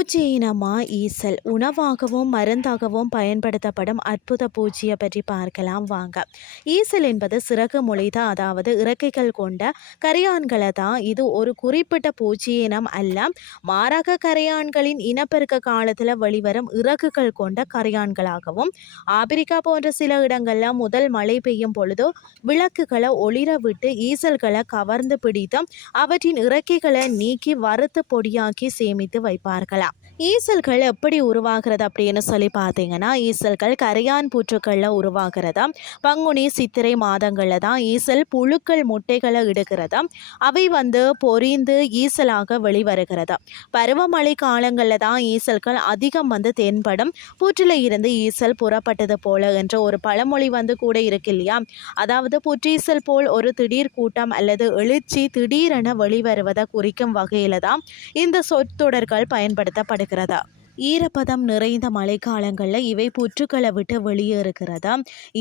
இனமா ஈசல் உணவாகவும் மருந்தாகவும் பயன்படுத்தப்படும் அற்புத பூச்சியை பற்றி பார்க்கலாம் வாங்க. ஈசல் என்பது சிறகு முளைத அதாவது இறக்கைகள் கொண்ட கரையான்களை தான். இது ஒரு குறிப்பிட்ட பூச்சி இனம் அல்ல. மாறாக கரையான்களின் இனப்பெருக்க காலத்தில் வெளிவரும் இறகுகள் கொண்ட கரையான்களாகவும் ஆப்பிரிக்கா போன்ற சில இடங்களில் முதல் மழை பெய்யும் பொழுது விளக்குகளை ஒளிர விட்டு ஈசல்களை கவர்ந்து பிடித்து அவற்றின் இறக்கைகளை நீக்கி வறுத்து பொடியாக்கி சேமித்து வைப்பார்களாம். ஈசல்கள் எப்படி உருவாகிறது அப்படின்னு சொல்லி பார்த்தீங்கன்னா ஈசல்கள் கரையான் பூற்றுக்களில் உருவாகிறதா பங்குனி சித்திரை மாதங்களில் தான் ஈசல் புழுக்கள் முட்டைகளை இடுகிறதா அவை வந்து பொரிந்து ஈசலாக வெளிவருகிறதா. பருவமழை காலங்களில் தான் ஈசல்கள் அதிகம் வந்து தென்படும். புற்றில் இருந்து ஈசல் புறப்பட்டது போல என்ற ஒரு பழமொழி வந்து கூட இருக்கு இல்லையா? அதாவது புற்றீசல் போல் ஒரு திடீர் கூட்டம் அல்லது எழுச்சி திடீரென வெளிவருவதை குறிக்கும் வகையில் தான் இந்த சொற்றொடர்கள் பயன்படுத்தப்படுகிறது ஈரப்பதம் நிறைந்த மழைக்காலங்களில் இவை புற்றுக்களை விட்டு வெளியேறுகிறதா?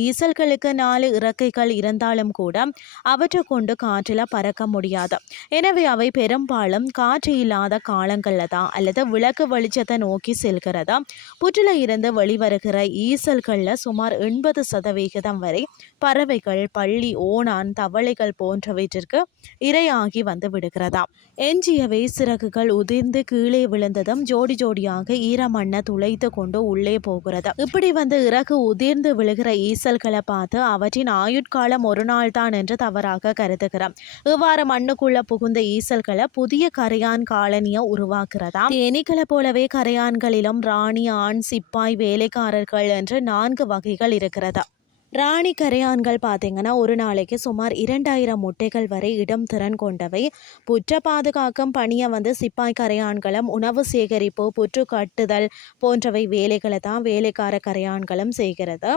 ஈசல்களுக்கு நாலு இறக்கைகள் இருந்தாலும் கூட அவற்றை கொண்டு காற்றில் பறக்க முடியாது? எனவே அவை பெரும்பாலும் காற்று இல்லாத காலங்களில் தான் அல்லது விளக்கு வெளிச்சத்தை நோக்கி செல்கிறதா? புற்றில் இருந்து வெளிவருகிற ஈசல்களில் சுமார் எண்பது சதவிகிதம் வரை பறவைகள் பள்ளி ஓணான் தவளைகள் போன்றவற்றிற்கு இரையாகி வந்து விடுகிறதா? எஞ்சியவை சிறகுகள் உதிர்ந்து கீழே விழுந்ததும் ஜோடி ஜோடியாக ஈரமண்ணை துளைத்து கொண்டு உள்ளே போகிறது. இப்படி வந்து இறகு உதிர்ந்து விழுகிற ஈசல்களை பார்த்து அவற்றின் ஆயுட்காலம் ஒரு நாள் தான் என்று தவறாக கருதுகிறோம். இவ்வாறு மண்ணுக்குள்ள புகுந்த ஈசல்களை புதிய கரையான் காலனியை உருவாக்குறதா தேனீக்களை போலவே கரையான்களிலும் ராணி ஆண் சிப்பாய் வேலைக்காரர்கள் என்று நான்கு வகைகள் இருக்கிறதா ராணி கரையான்கள் பார்த்தீங்கன்னா ஒரு நாளைக்கு சுமார் இரண்டாயிரம் முட்டைகள் வரை இடம் திறன் கொண்டவை. புற்ற பாதுகாக்கும் பணியை வந்து சிப்பாய் கரையான்களும் உணவு சேகரிப்பு புற்று கட்டுதல் போன்றவை வேலைகளை தான் வேலைக்கார கரையான்களும் செய்கிறது.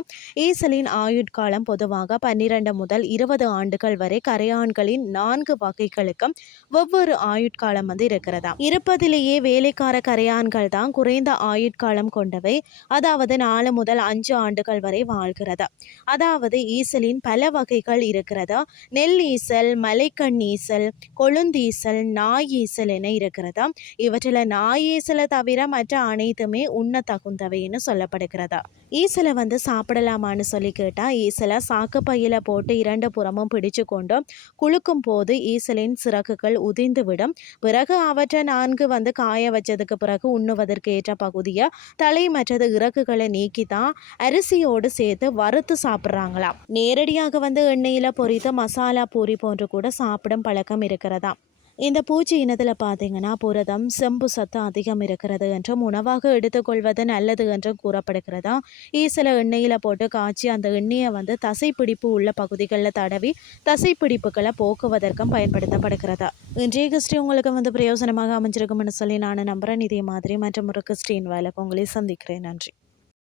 ஈசலின் ஆயுட்காலம் பொதுவாக பன்னிரண்டு முதல் இருபது ஆண்டுகள் வரை கரையான்களின் நான்கு வகைகளுக்கும் ஒவ்வொரு ஆயுட்காலம் வந்து இருக்கிறதா இருப்பதிலேயே வேலைக்கார கரையான்கள் தான் குறைந்த ஆயுட்காலம் கொண்டவை. அதாவது நாலு முதல் அஞ்சு ஆண்டுகள் வரை வாழ்கிறது. அதாவது ஈசலின் பல வகைகள் இருக்கிறதா? நெல் ஈசல் மலைக்கண் ஈசல் கொழுந்தீசல் நாய் ஈசல் என இருக்கிறதா? இவற்றில் நாய் ஈசலை தவிர மற்ற அனைத்துமே உண்ண தகுந்தவைன்னு சொல்லப்படுகிறதா? ஈசலை வந்து சாப்பிடலாமான்னு சொல்லி கேட்டால் ஈசலை சாக்கு பையில போட்டு இரண்டு புறமும் பிடிச்சு கொண்டு குலுக்கும் போது ஈசலின் சிறகுகள் உதிந்து விடும் பிறகு அவற்றை நான்கு வந்து காய வச்சதுக்கு பிறகு உண்ணுவதற்கு ஏற்ற பகுதியை தலை மற்றது இறக்குகளை நீக்கி தான் அரிசியோடு சேர்த்து வறுத்து சாப்பிட்றாங்களாம் நேரடியாக வந்து எண்ணெயில் பொரித்த மசாலா பூரி போன்று கூட சாப்பிடும் பழக்கம் இருக்கிறதா? இந்த பூச்சி இனத்தில் பார்த்தீங்கன்னா புரதம் செம்பு சத்து அதிகம் இருக்கிறது என்றும் உணவாக எடுத்துக்கொள்வது நல்லது என்றும் கூறப்படுகிறதா? ஈசல எண்ணெயில் போட்டு காய்ச்சி அந்த எண்ணெயை வந்து தசைப்பிடிப்பு உள்ள பகுதிகளில் தடவி தசைப்பிடிப்புகளை போக்குவதற்கும் பயன்படுத்தப்படுகிறதா? இன்றைய கிறிஸ்டி உங்களுக்கு வந்து பிரயோஜனமாக அமைஞ்சிருக்கும்னு சொல்லி நான் நம்புகிறேன் இதே மாதிரி மற்றும் ஒரு கிறிஸ்டின் வேலைக்கு உங்களை சந்திக்கிறேன். நன்றி.